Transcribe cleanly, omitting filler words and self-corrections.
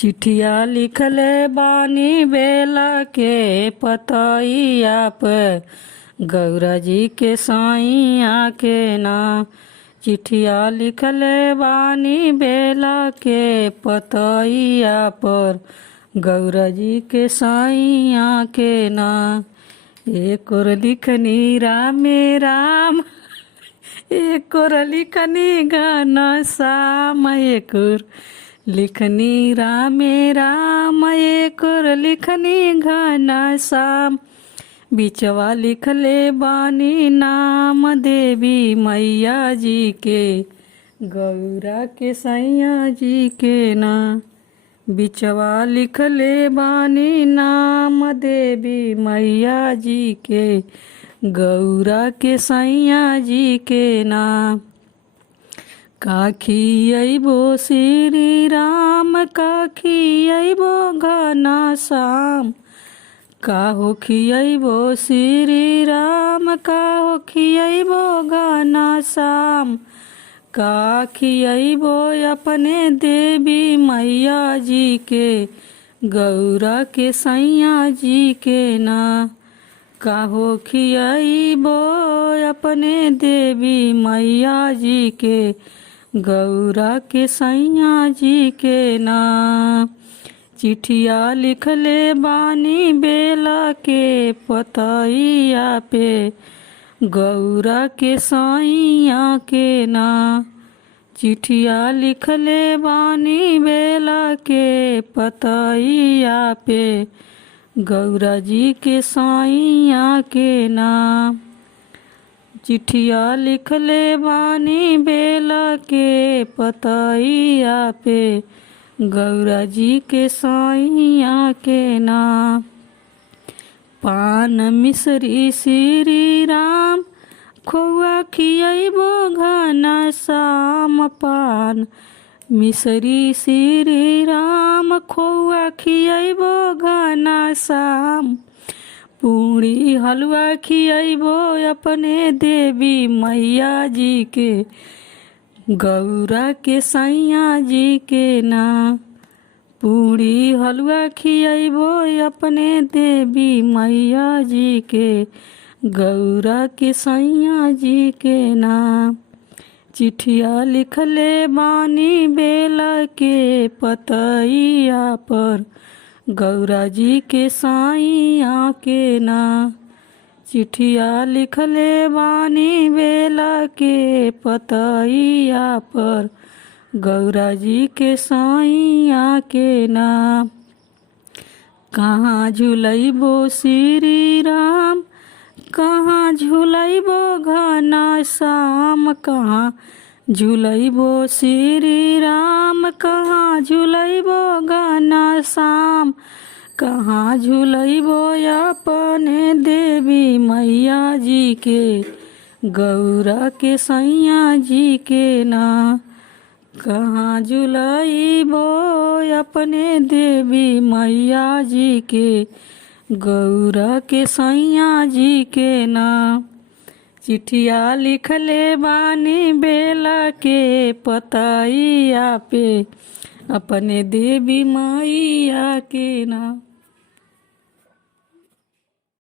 चिट्ठिया लिखले बानी बेला के पतइया पे गौरा जी के साइया के ना। चिट्ठिया लिखले बानी बेला के पतइया पर गौरा जी के साइया के ना। एक और लिखनी रामे राम, एक और लिखनी गाना साम, एक और लिखनी रामे राम, एक और लिखनी घना श्याम। बिचवा लिखले बानी नाम देवी मैया जी के गौरा के सैया जी के ना। बिचवा लिखले बानी नाम देवी मैया जी के गौरा के सैया जी के ना। काखी अइबो श्री राम, काखी अइबो घना श्याम। काहो खियबो श्री राम, काहो खियबो घना श्याम। का खियबो अपने देवी मैया जी के गौरा के सैया जी के ना। काहो खियबो अपने देवी मैया जी के गौरा के सैया जी के ना। चिट्ठिया लिखले बानी बेला के पतइया पे गौरा के सैया के ना। चिट्ठिया लिखले बानी बेला के पतइया पे गौरा जी के सैया के ना। चिट्ठिया लिखले बानी बेला के पतइया पे गौरा जी के सैया के ना। पान मिसरी श्री राम, खोआ खियबो घना श्याम। पान मिसरी श्री राम, खोआ खियबो घना श्याम। पूरी हलवा खियबो अपने देवी मैया जी के गौरा के सैया जी के ना। पूरी हलवा खियबो अपने देवी मैया जी के गौरा के सैया जी के ना। चिट्ठिया लिखले बानी बेला के पतइया पर गौरा जी के सैया के ना। चिट्ठिया लिखले बानी बेला के पतइया पर गौरा जी के सैया के ना। कहाँ झुलइबो श्री राम, कहाँ झुलइबो घना श्याम। कहाँ झुलइबो श्री राम, कहाँ झुलइबो घना श्याम। कहाँ झुलइबो अपने देवी मैया जी के गौरा के सैया जी के ना। कहाँ झुलइबो अपने देवी मैया जी के गौरा के सैया जी के ना। चिट्ठिया लिखले बानी बेला के पतइया पे अपने देवी मैया के ना।